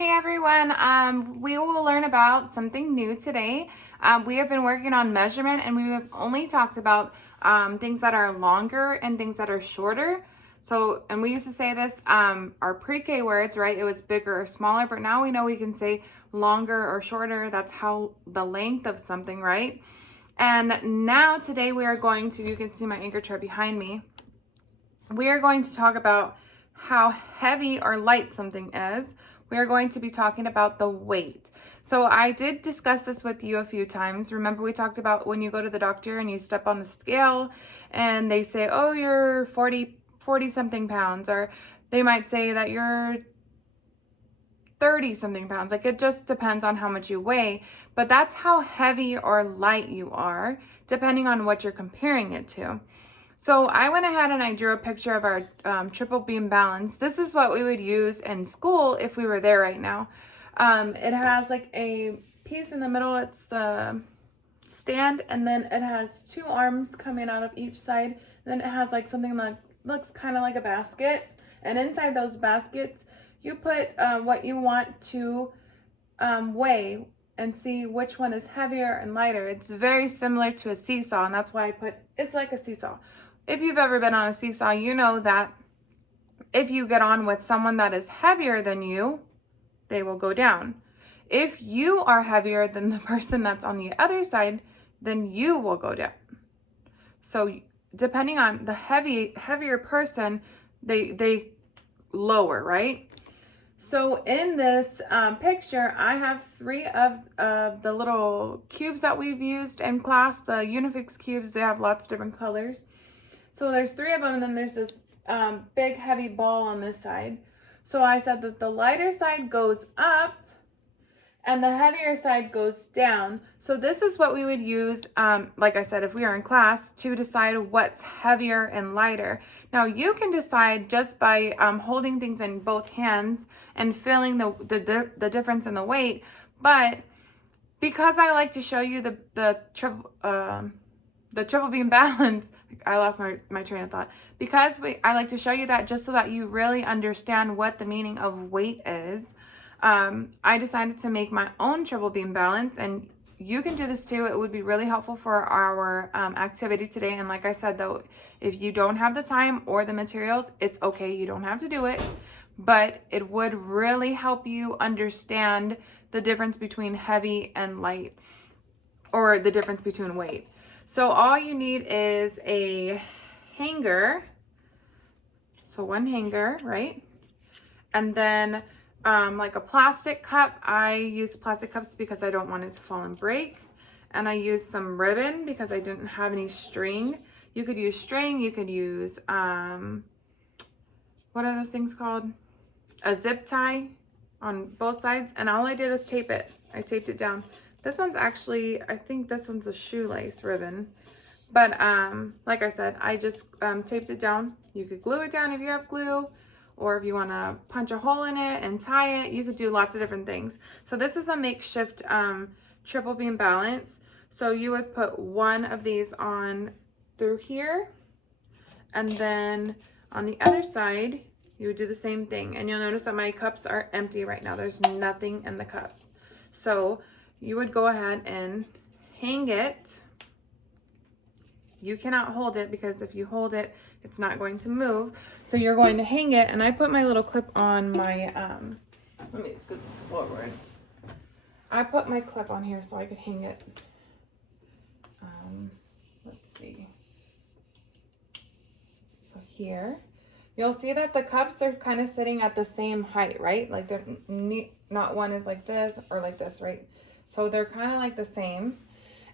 Hey everyone, we will learn about something new today. We have been working on measurement and we have only talked about things that are longer and things that are shorter. So, and we used to say this, our pre-K words, right? It was bigger or smaller, but now we know we can say longer or shorter. That's how the length of something, right? And now today we are going to, you can see my anchor chart behind me. We are going to talk about how heavy or light something is. We are going to be talking about the weight. So I did discuss this with you a few times. Remember we talked about when you go to the doctor and you step on the scale and they say, oh, you're 40 something pounds, or they might say that you're 30 something pounds. Like, it just depends on how much you weigh, but that's how heavy or light you are, depending on what you're comparing it to. So I went ahead and I drew a picture of our triple beam balance. This is what we would use in school if we were there right now. It has like a piece in the middle. It's the stand, and then it has two arms coming out of each side. Then it has like something that looks kind of like a basket. And inside those baskets, you put what you want to weigh and see which one is heavier and lighter. It's very similar to a seesaw, and that's why I put it's like a seesaw. If you've ever been on a seesaw, you know that if you get on with someone that is heavier than you, they will go down. If you are heavier than the person that's on the other side, then you will go down. So depending on the heavier person, they lower, right? So in this picture, I have three of the little cubes that we've used in class, the Unifix cubes. They have lots of different colors. So there's three of them, and then there's this big heavy ball on this side. So I said that the lighter side goes up and the heavier side goes down. So this is what we would use, like I said, if we are in class, to decide what's heavier and lighter. Now you can decide just by holding things in both hands and feeling the difference in the weight. But because I like to show you the triple beam balance, I lost my train of thought. Because I like to show you that just so that you really understand what the meaning of weight is. I decided to make my own triple beam balance, and you can do this too. It would be really helpful for our activity today. And like I said, though, if you don't have the time or the materials, it's okay. You don't have to do it, but it would really help you understand the difference between heavy and light, or the difference between weight. So all you need is a hanger. So one hanger, right? And then like a plastic cup. I use plastic cups because I don't want it to fall and break. And I use some ribbon because I didn't have any string. You could use string, you could use, what are those things called? A zip tie on both sides. And all I did was tape it. I taped it down. This one's actually, I think this one's a shoelace ribbon. But like I said, I just taped it down. You could glue it down if you have glue, or if you want to punch a hole in it and tie it, you could do lots of different things. So this is a makeshift triple beam balance. So you would put one of these on through here, and then on the other side, you would do the same thing. And you'll notice that my cups are empty right now. There's nothing in the cup. So you would go ahead and hang it. You cannot hold it because if you hold it, it's not going to move. So you're going to hang it, and I put my little clip on my, let me scoot this forward. I put my clip on here so I could hang it. Let's see. So here, you'll see that the cups are kind of sitting at the same height, right? Like they're not one is like this or like this, right? So they're kind of like the same.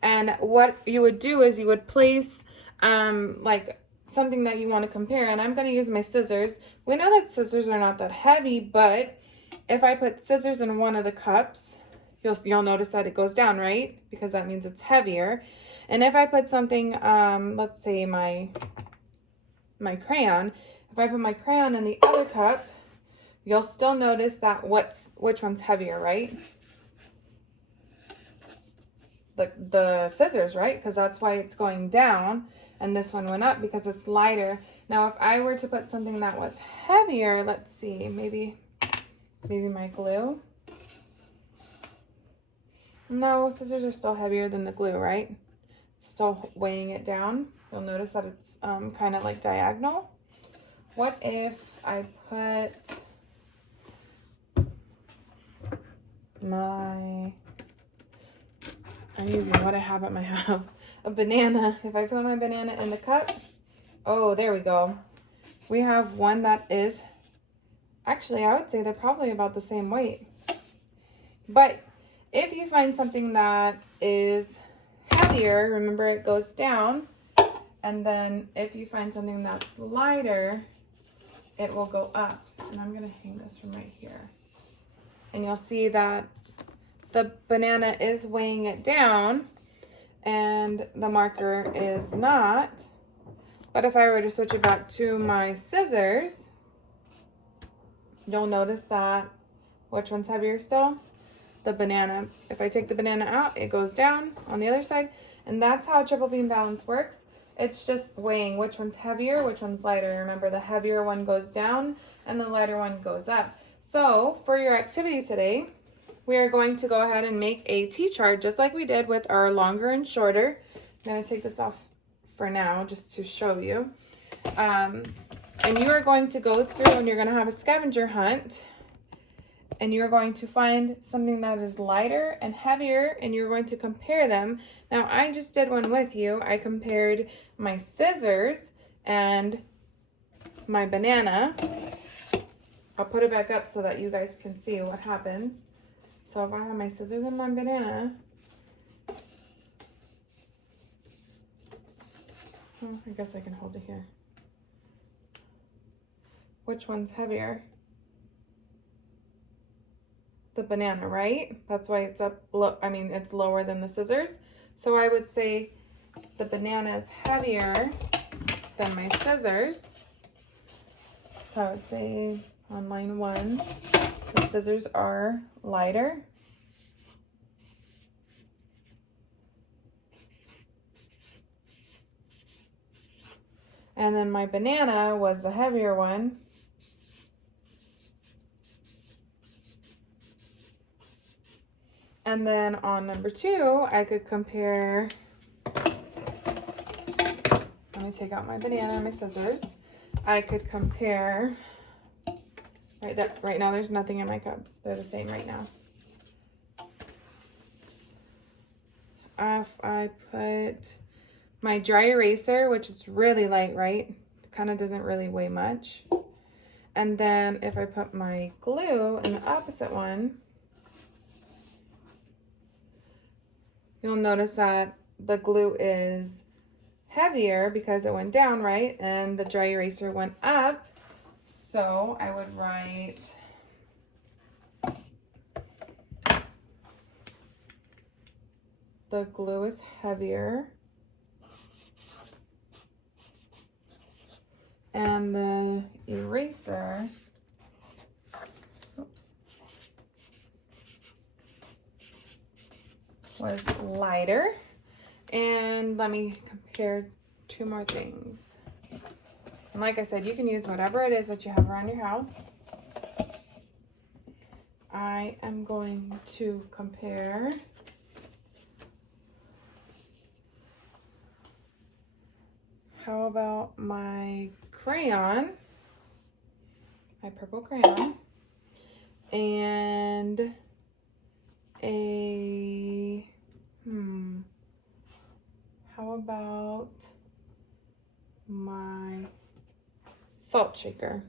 And what you would do is you would place like something that you want to compare. And I'm going to use my scissors. We know that scissors are not that heavy, but if I put scissors in one of the cups, you'll notice that it goes down, right? Because that means it's heavier. And if I put something, let's say my crayon, if I put my crayon in the other cup, you'll still notice that which one's heavier, right? The scissors, right? Because that's why it's going down, and this one went up because it's lighter. Now if I were to put something that was heavier, let's see, maybe my glue, No, scissors are still heavier than the glue, right? Still weighing it down. You'll notice that it's kind of like diagonal. What if I put I'm using what I have at my house, a banana. If I put my banana in the cup, oh, there we go. We have one that is, actually, I would say they're probably about the same weight. But if you find something that is heavier, remember it goes down. And then if you find something that's lighter, it will go up. And I'm gonna hang this from right here. And you'll see that the banana is weighing it down and the marker is not. But if I were to switch it back to my scissors, you'll notice that, which one's heavier still? The banana. If I take the banana out, it goes down on the other side. And that's how triple beam balance works. It's just weighing which one's heavier, which one's lighter. Remember, the heavier one goes down and the lighter one goes up. So for your activity today, we are going to go ahead and make a T-chart just like we did with our longer and shorter. I'm going to take this off for now just to show you. And you are going to go through and you're going to have a scavenger hunt. And you're going to find something that is lighter and heavier, and you're going to compare them. Now, I just did one with you. I compared my scissors and my banana. I'll put it back up so that you guys can see what happens. So if I have my scissors and my banana, well, I guess I can hold it here. Which one's heavier? The banana, right? That's why it's up, it's lower than the scissors. So I would say the banana is heavier than my scissors. So I would say on line 1, the scissors are lighter. And then my banana was the heavier one. And then on number 2, I could compare, let me take out my banana and my scissors. I could compare, right now there's nothing in my cups. They're the same right now. If I put my dry eraser, which is really light, right? Kind of doesn't really weigh much. And then if I put my glue in the opposite one, you'll notice that the glue is heavier because it went down, right? And the dry eraser went up. So I would write the glue is heavier and the eraser, was lighter. And let me compare 2 more things. And like I said, you can use whatever it is that you have around your house. I am going to compare how about my crayon, my purple crayon, and a how about my salt shaker?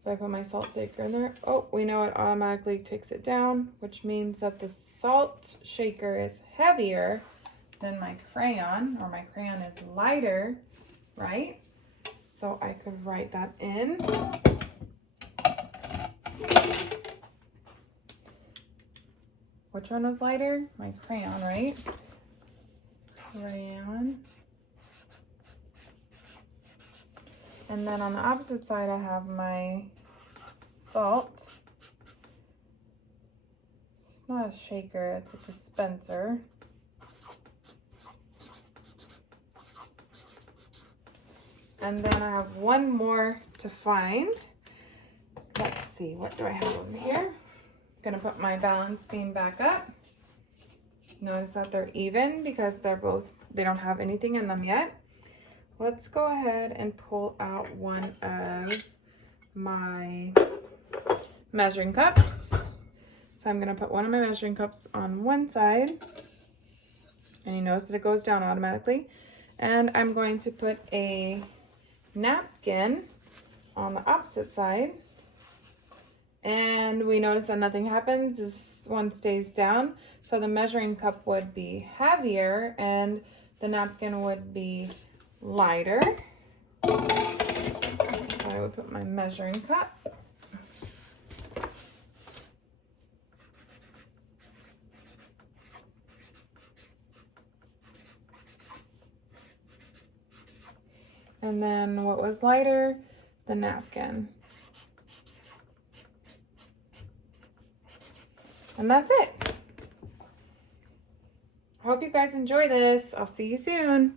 If I put my salt shaker in there, oh, we know it automatically takes it down, which means that the salt shaker is heavier than my crayon, or my crayon is lighter, right? So I could write that in. Which one was lighter? My crayon, right? Crayon. And then on the opposite side, I have my salt. It's not a shaker, it's a dispenser. And then I have one more to find. Let's see, what do I have over here? I'm gonna put my balance beam back up. Notice that they're even because they don't have anything in them yet. Let's go ahead and pull out one of my measuring cups. So I'm gonna put one of my measuring cups on one side, and you notice that it goes down automatically. And I'm going to put a napkin on the opposite side. And we notice that nothing happens. This one stays down. So the measuring cup would be heavier and the napkin would be lighter. So I would put my measuring cup. And then what was lighter? The napkin. And that's it. I hope you guys enjoy this. I'll see you soon.